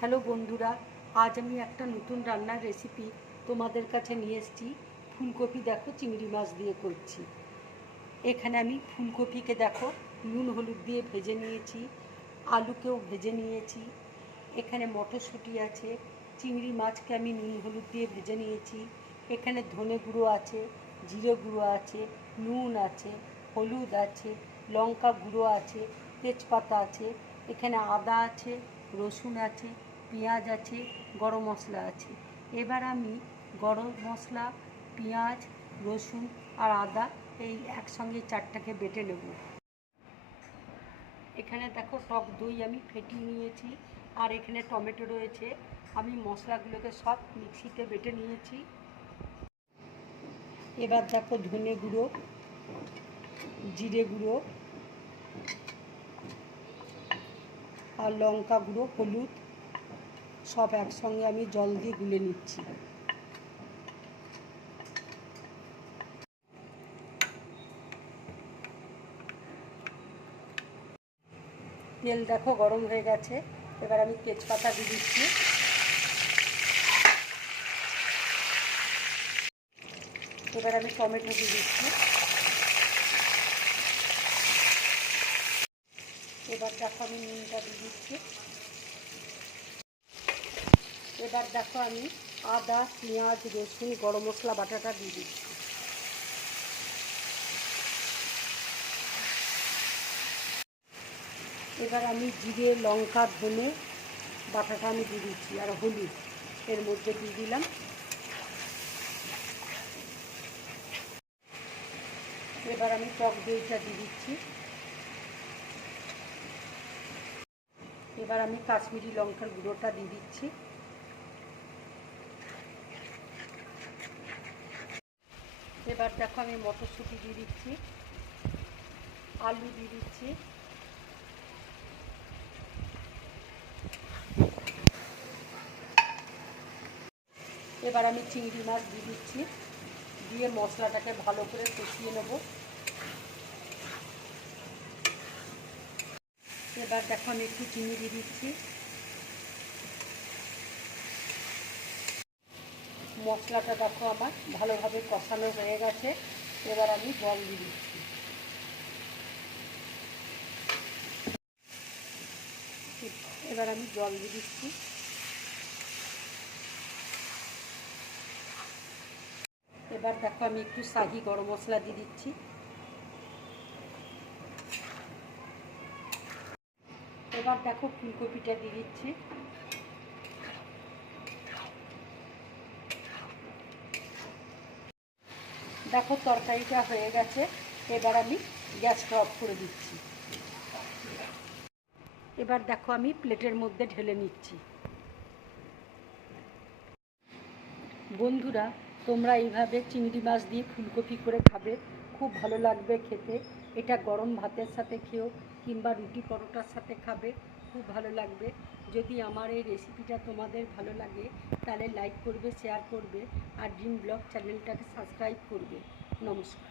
Hello বন্ধুরা, আজ আমি একটা নতুন রান্নার রেসিপি তোমাদের কাছে নিয়ে এসেছি। ফুলকপি দেখো চিংড়ি মাছ দিয়ে করছি। এখানে আমি ফুলকপিকে দেখো নুন হলুদ দিয়ে ভেজে নিয়েছি, আলুকেও ভেজে নিয়েছি। এখানে মটরশুঁটি আছে, চিংড়ি মাছকে আমি নুন হলুদ দিয়ে ভেজে নিয়েছি। এখানে ধনে গুঁড়ো আছে, জিরে গুঁড়ো আছে, নুন আছে, হলুদ আছে, লঙ্কা গুঁড়ো আছে, তেজপাতা আছে, এখানে আদা আছে, রসুন আছে, পেঁয়াজ আছে, গরম মশলা আছে। এবার আমি গরম মশলা, পেঁয়াজ, রসুন আর আদা এই একসঙ্গে চারটাকে বেটে নেব। এখানে দেখো টক দই আমি ফেটিয়ে নিয়েছি, আর এখানে টমেটো রয়েছে। আমি মশলাগুলোকে সব মিক্সিতে বেটে নিয়েছি। এবার দেখো ধনে গুঁড়ো, জিরে গুঁড়ো আর লঙ্কা গুঁড়ো, হলুদ সব একসঙ্গে আমি জল দিয়ে গুলে নিচ্ছি। তেল দেখো গরম হয়ে গেছে, এবার আমি তেজপাতা দিয়ে দিচ্ছি। এবার আমি টমেটো দিয়ে দিচ্ছি। এবার দেখো আমি নুনটা দিয়ে দিচ্ছি। এবার দেখো আমি আদা, পেঁয়াজ, রসুন, গরম মশলা বাটাটা দিয়ে দিচ্ছি। এবার আমি জিরে, লঙ্কা, ধনে বাটাটা আমি দিয়ে দিচ্ছি, আর হলুদ এর মধ্যে দিয়ে দিলাম। এবার আমি টক দইটা দিয়ে দিচ্ছি। এবার আমি কাশ্মীরি লঙ্কার গুঁড়োটা দিয়ে দিচ্ছি। এবার দেখো আমি মটরশুঁটি দিয়ে দিচ্ছি, আলু দিয়ে দিচ্ছি, এবার আমি চিংড়ি মাছ দিয়ে দিচ্ছি, দিয়ে মশলাটাকে ভালো করে কষিয়ে নেব। এবার দেখো আমি একটু চিনি দিয়ে দিচ্ছি। মশলাটা দেখো আমার ভালোভাবে কষানো হয়ে গেছে। এবার আমি জল দিয়ে দিচ্ছি। এবার আমি জল দিয়ে দিচ্ছি। এবার দেখো আমি একটু শাহি গরম মশলা দিয়ে দিচ্ছি। এবার দেখো ফুলকপিটা দিয়ে দিচ্ছি। দেখো তরকারিটা হয়ে গেছে, এবার আমি গ্যাসটা অফ করে দিচ্ছি। এবার দেখো আমি প্লেটের মধ্যে ঢেলে নিচ্ছি। বন্ধুরা, তোমরা এইভাবে চিংড়ি মাছ দিয়ে ফুলকপি করে খাবে, খুব ভালো লাগবে খেতে। এটা গরম ভাতের সাথে খেও, কিংবা রুটি পরোটার সাথে খাবে, খুব ভালো লাগবে। যদি আমার এই রেসিপিটা তোমাদের ভালো লাগে তাহলে লাইক করবে, শেয়ার করবে, আর ড্রিম ব্লগ চ্যানেলটাকে সাবস্ক্রাইব করবে। নমস্কার।